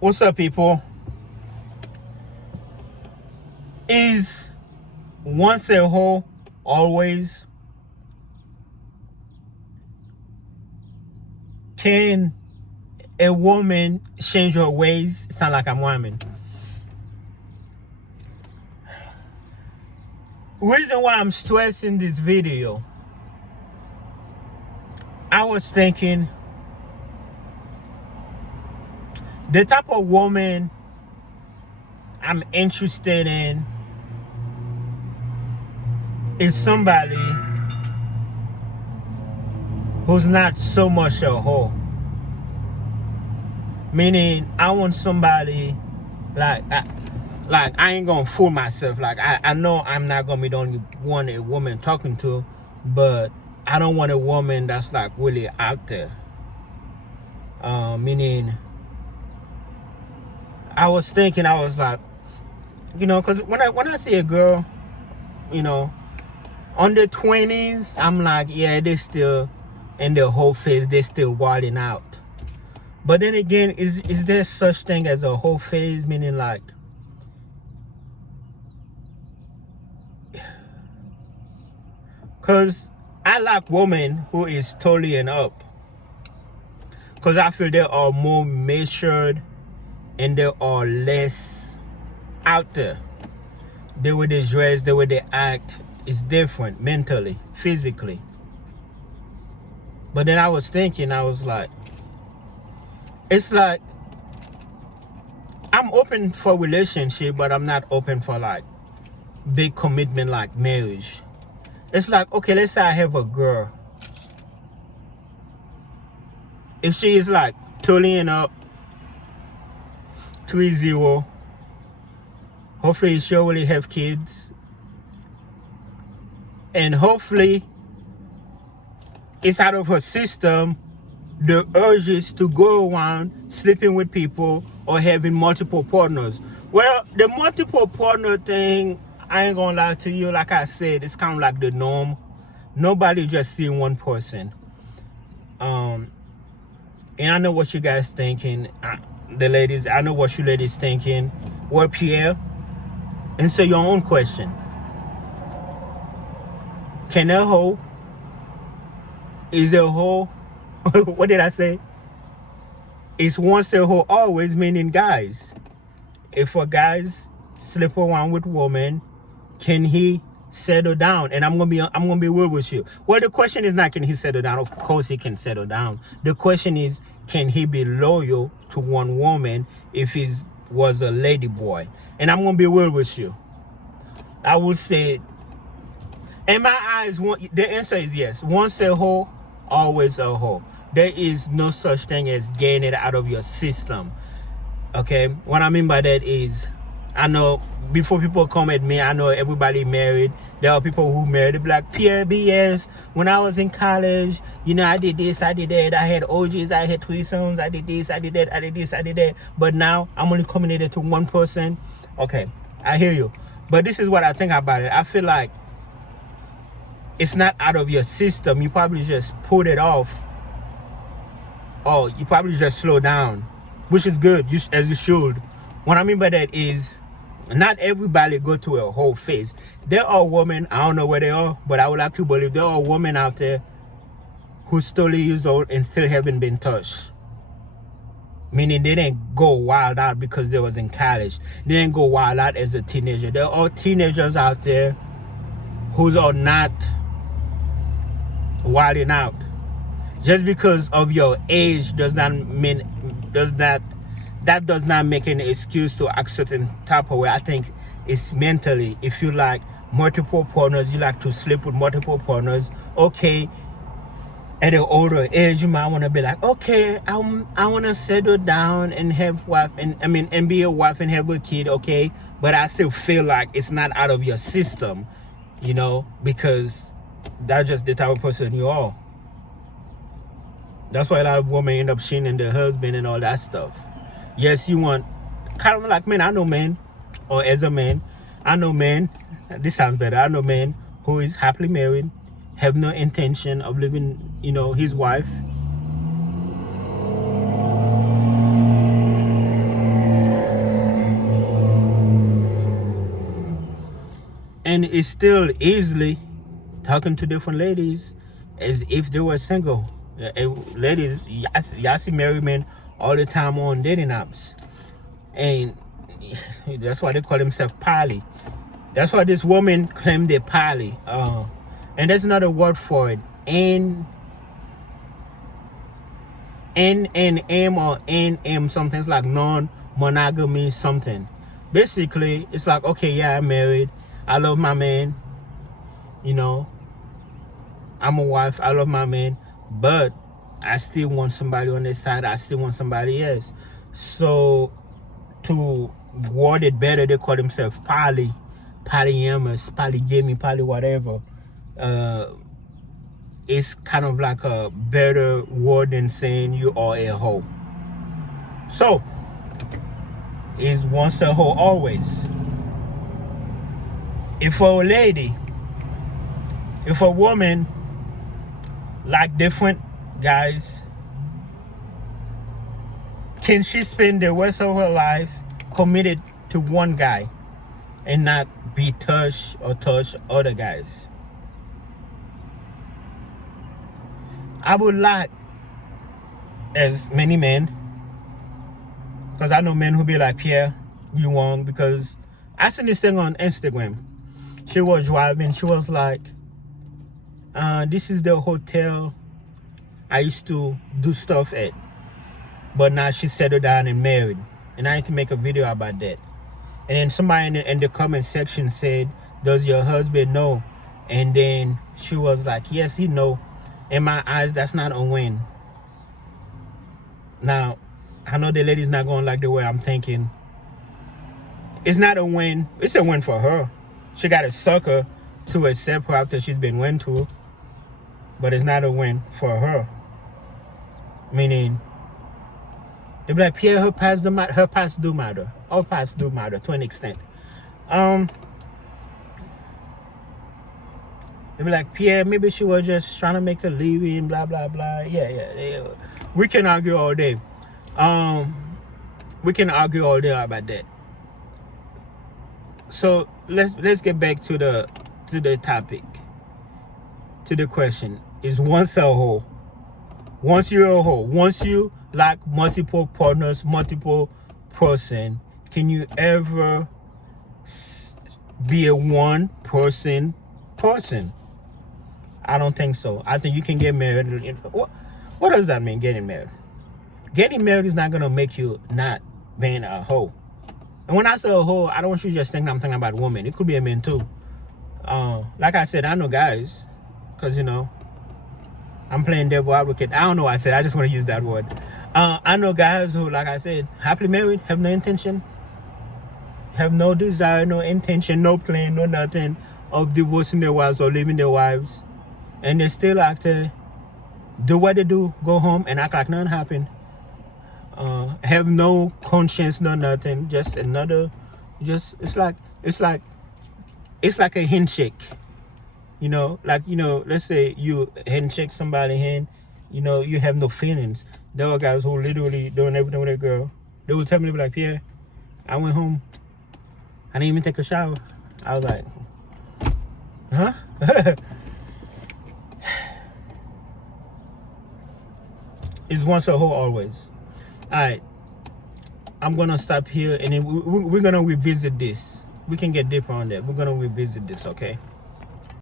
What's up, people? Is once a hoe, always? Can a woman change her ways? Sound like I'm woman. Reason why I'm stressing this video, I was thinking the type of woman I'm interested in is somebody who's not so much a hoe. Meaning, I want somebody like I ain't gonna fool myself. Like I know I'm not gonna be the only one a woman talking to, but I don't want a woman that's like really out there. Meaning, I was thinking, I was like, because when I see a girl, under 20s, I'm like, yeah, they still in their whole phase, they still wilding out. But then again, is there such thing as a whole phase? Meaning like, because I like women who is totally and up. Because I feel they are more matured and they are less out there. The way they dress, the way they act is different mentally, physically. But then I was thinking, I was like, it's like, I'm open for relationship, but I'm not open for like big commitment like marriage. It's like, okay, let's say I have a girl. If she is like totally and up, 3-0, hopefully she'll really have kids. And hopefully it's out of her system the urges to go around sleeping with people or having multiple partners. Well, the multiple partner thing, I ain't gonna lie to you, like I said, it's kind of like the norm. Nobody just see one person. And I know what you guys thinking, the ladies, I know what you ladies thinking. Well, Pierre, answer your own question. Can a hoe, is a hoe, what did I say? It's once a hoe, always, meaning guys. If a guy's sleep around with woman, can he settle down? And I'm gonna be real with you. Well, the question is not can he settle down. Of course he can settle down. The question is, can he be loyal to one woman if he was a lady boy? And I'm gonna be real with you. I would say, in my eyes, the answer is yes. Once a hoe, always a hoe. There is no such thing as getting it out of your system. Okay, what I mean by that is, I know before people come at me, I know everybody married. There are people who married. They're like, Pierre, BS, when I was in college, I did this, I did that, I had OGs, I had threesomes, I did this, I did that, I did this, I did that, but now I'm only committed to one person. Okay, I hear you, but this is what I think about it. I feel like it's not out of your system. You probably just put it off, or you probably just slow down, which is good, as you should. What I mean by that is, not everybody go to a whole phase. There are women, I don't know where they are, but I would like to believe there are women out there who's still years old and still haven't been touched. Meaning they didn't go wild out because they was in college. They didn't go wild out as a teenager. There are teenagers out there who are not wilding out. Just because of your age does not make any excuse to act certain type of way. I think it's mentally. If you like multiple partners, you like to sleep with multiple partners, okay, at an older age you might want to be like, okay, I want to settle down and have wife and be a wife and have a kid, okay, but I still feel like it's not out of your system, because that's just the type of person you are. That's why a lot of women end up cheating their husband and all that stuff. Yes, you want, kind of like men. I know men, or as a man, I know men, this sounds better, I know men who is happily married, have no intention of leaving, his wife. and it's still easily talking to different ladies as if they were single. Ladies, y'all see married men all the time on dating apps, and that's why they call themselves poly. That's why this woman claimed they're poly. And there's another word for it, NM or NM something. It's like non-monogamy something. Basically, it's like, okay, yeah, I'm married, I love my man, you know, I'm a wife, I love my man, but I still want somebody on this side, I still want somebody else. So to word it better, they call themselves polyamorous, polygamy, poly whatever. It's kind of like a better word than saying you are a hoe. So is once a hoe always? If a lady, if a woman like different guys, can she spend the rest of her life committed to one guy and not be touch other guys? I would like, as many men, because I know men who be like, Pierre, you wrong, because I seen this thing on Instagram. She was driving, she was like, this is the hotel I used to do stuff at, but now she settled down and married, and I need to make a video about that. And then somebody in the comment section said, does your husband know? And then she was like, yes, he know. In my eyes, that's not a win. Now, I know the lady's not going to like the way I'm thinking. It's not a win. It's a win for her. She got a sucker to accept her after she's been went to. But it's not a win for her. Meaning, they be like, Pierre, her past do matter. Her past do matter. All past do matter to an extent. They be like, Pierre, maybe she was just trying to make a living, blah, blah, blah. Yeah. We can argue all day. We can argue all day about that. So let's get back to the topic, to the question. Is once a hoe? Once you're a hoe, once you like multiple partners, multiple person, can you ever be a one person? I don't think so. I think you can get married. What does that mean, getting married? Getting married is not going to make you not being a hoe. And when I say a hoe, I don't want you to just think I'm thinking about women. It could be a man too. Like I said, I know guys, because, you know, I'm playing devil advocate. I don't know what I said. I just want to use that word. I know guys who, like I said, happily married, have no intention, have no desire, no intention, no plan, no nothing of divorcing their wives or leaving their wives. And they still like to do what they do, go home and act like nothing happened. Have no conscience, no nothing. Just another, it's like a handshake. You know, like, you know, let's say you handshake somebody's hand, you know, you have no feelings. There are guys who literally doing everything with a girl. They would tell me, like, Pierre, I went home, I didn't even take a shower. I was like, huh? It's once a hoe always. All right, I'm gonna stop here, and then we're gonna revisit this. We can get deeper on that. We're gonna revisit this, okay?